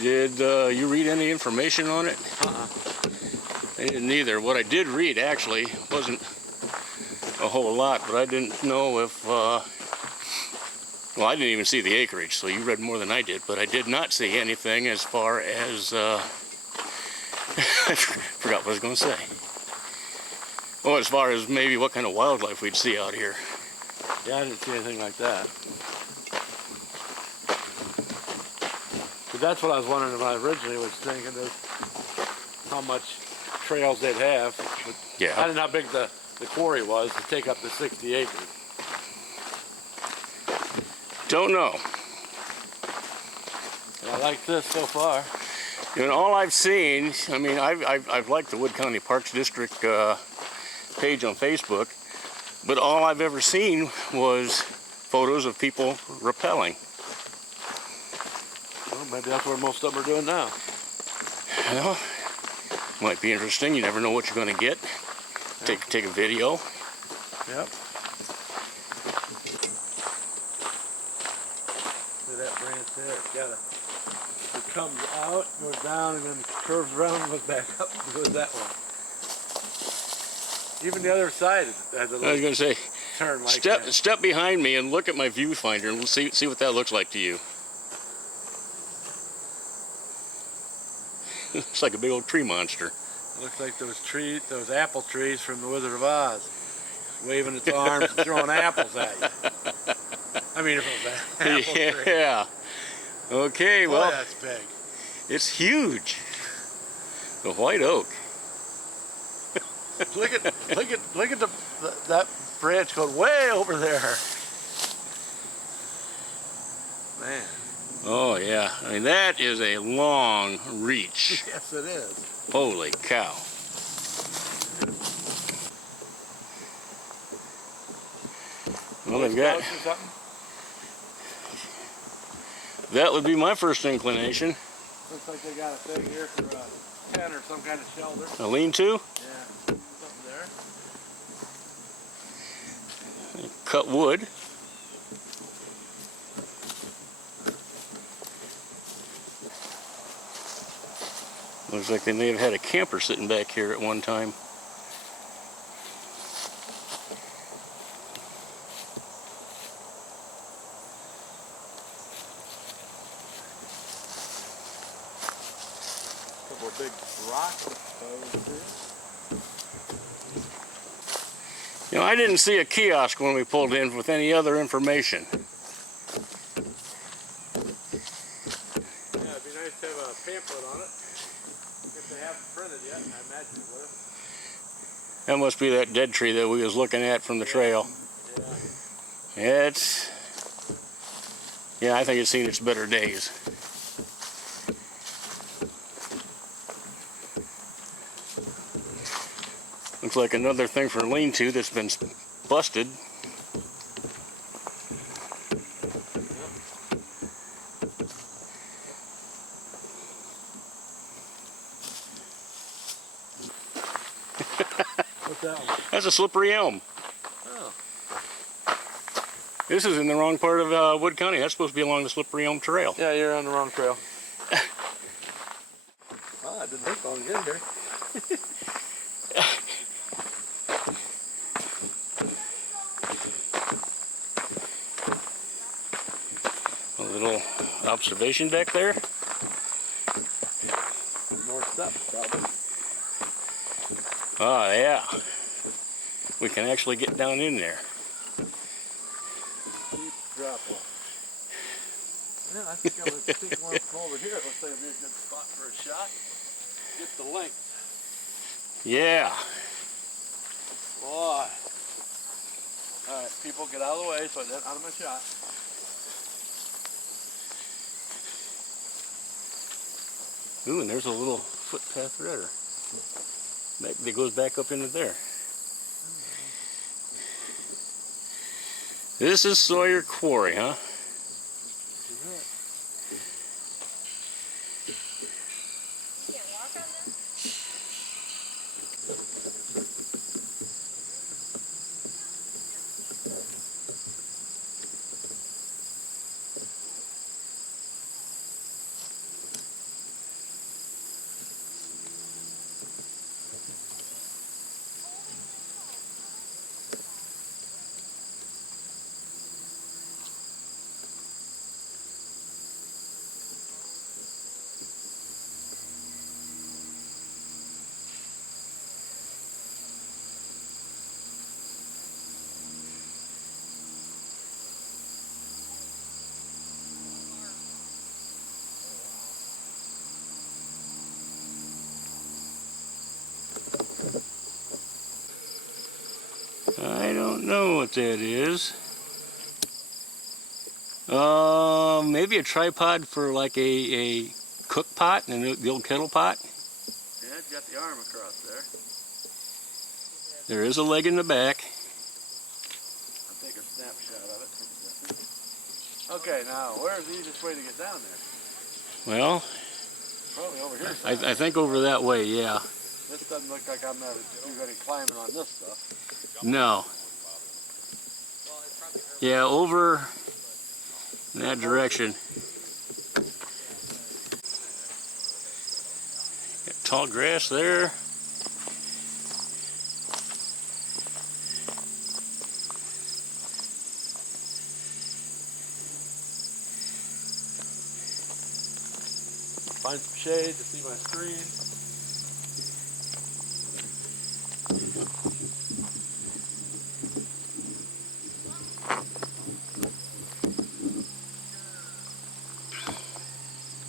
Did you read any information on it? I didn't either. What I did read actually wasn't a whole lot, but I didn't know if, well, I didn't even see the acreage, so you read more than I did, but I did not see anything as far as, I forgot what I was going to say. Oh, as far as maybe what kind of wildlife we'd see out here. Yeah, I didn't see anything like that. But that's what I was wondering about originally, was thinking of how much trails they'd have. But yeah. I didn't know how big the quarry was to take up the 60 acres. Don't know. And I like this so far. You know, all I've seen, I mean, I've liked the Wood County Parks District page on Facebook, but all I've ever seen was photos of people rappelling. Well, maybe that's what most of them are doing now. Well, might be interesting. You never know what you're going to get. Yeah. Take a video. Yep. See that branch there? It comes out, goes down, and then curves around and goes back up and goes that way. Even the other side has a little I was going to say, turn like that. Step behind me and look at my viewfinder and we'll see what that looks like to you. It's like a big old tree monster. It looks like those apple trees from the Wizard of Oz, waving its arms and throwing apples at you. I mean, if it was an apple tree. Yeah. Okay, Boy, well, that's big. It's huge. The white oak. Look at that branch going way over there. Man. Oh yeah, I mean that is a long reach. Yes, it is. Holy cow. Well, they've got, that would be my first inclination. Looks like they got a thing here for a tent or some kind of shelter. A lean-to? Yeah, something there. Cut wood. Looks like they may have had a camper sitting back here at one time. A couple of big rocks exposed here. You know, I didn't see a kiosk when we pulled in with any other information. Yeah, it'd be nice to have a pamphlet on it. If they haven't printed yet, I imagine it would have. That must be that dead tree that we was looking at from the trail. Yeah. Yeah, I think it's seen its better days. Looks like another thing for lean-to that's been busted. What's that one? That's a slippery elm. Oh. This is in the wrong part of Wood County. That's supposed to be along the Slippery Elm Trail. Yeah, you're on the wrong trail. Well, I didn't think long to get here. A little observation deck there. More stuff, probably. Ah, yeah. We can actually get down in there. Deep drop off. Yeah, I think I'm going to take one from over here. It looks like it'd be a good spot for a shot. Get the length. Yeah. Boy. Alright, people get out of the way so I get out of my shot. Ooh, and there's a little footpath redder. That goes back up into there. This is Sawyer Quarry, huh? know what that is. Maybe a tripod for like a cook pot and the old kettle pot. Yeah, it's got the arm across there. There is a leg in the back. I'll take a snapshot of it from a distance. Okay, now where's the easiest way to get down there? Well, Probably over here. I think over that way, yeah. This doesn't look like I'm going to do any climbing on this stuff. No. Yeah, over in that direction. Got tall grass there. Find some shade to see my screen.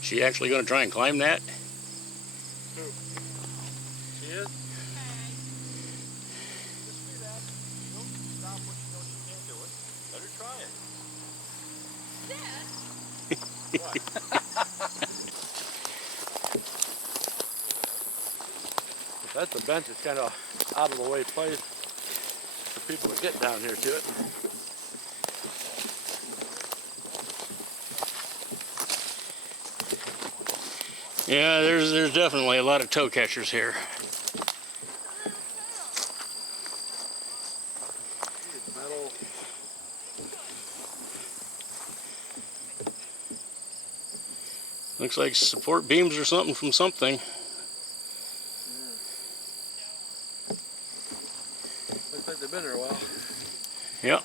She actually going to try and climb that? Who? She is? Just do that. Don't stop when you know she can't do it. Let her try it. Dad? What? That's a bench that's kind of out of the way place for people to get down here to it. Yeah, there's definitely a lot of toe catchers here. Metal. Looks like support beams or something from something. Looks like they've been here a while. Yep.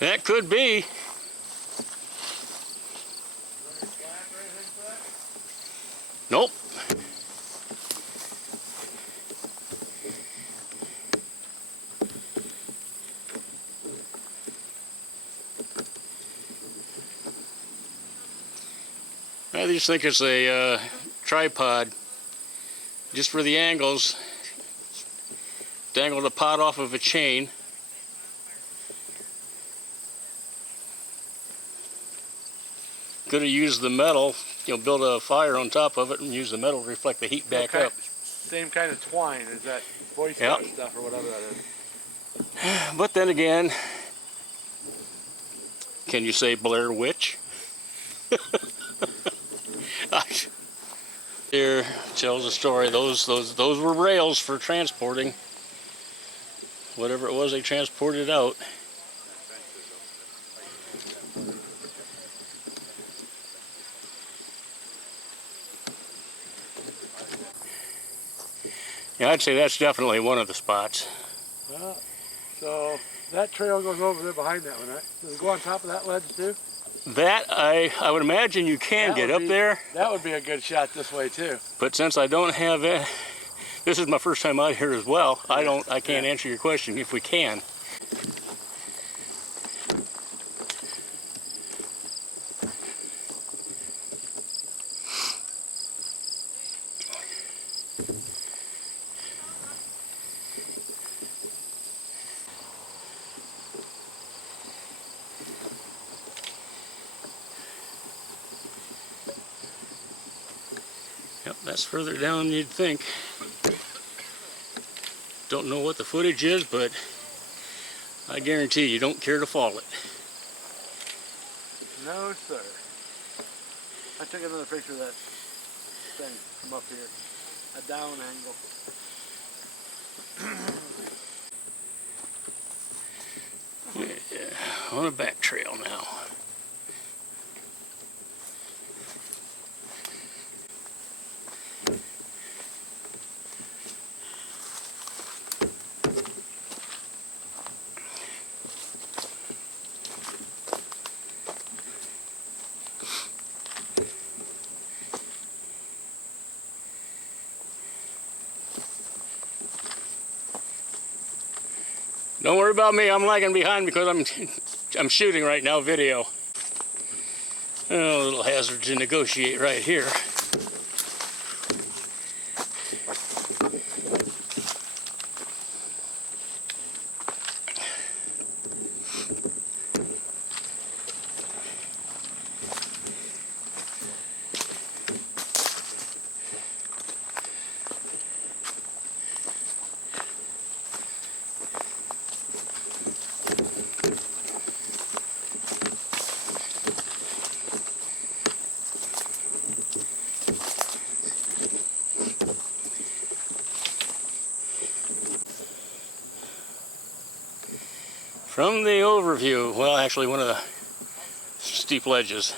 That could be. Nope. I just think it's a tripod, just for the angles. Dangle the pot off of a chain. Could have used the metal, build a fire on top of it and use the metal to reflect the heat back up. Same kind of twine as that Boy Scout stuff or whatever that is. But then again, can you say Blair Witch? Here tells a story. Those were rails for transporting whatever it was they transported out. Yeah, I'd say that's definitely one of the spots. Well, so that trail goes over there behind that one, right? Does it go on top of that ledge too? That I would imagine you can get up there. That would be a good shot this way too. But since I don't have it, this is my first time out here as well. Yeah. I can't answer your question if we can. Yep, that's further down than you'd think. Don't know what the footage is, but I guarantee you don't care to fall it. No, sir. I took another picture of that thing from up here. A down angle. On a back trail now. Don't worry about me. I'm lagging behind because I'm shooting right now video. Oh, a little hazard to negotiate right here. From the overview, well, actually one of the steep ledges.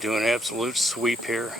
Do an absolute sweep here.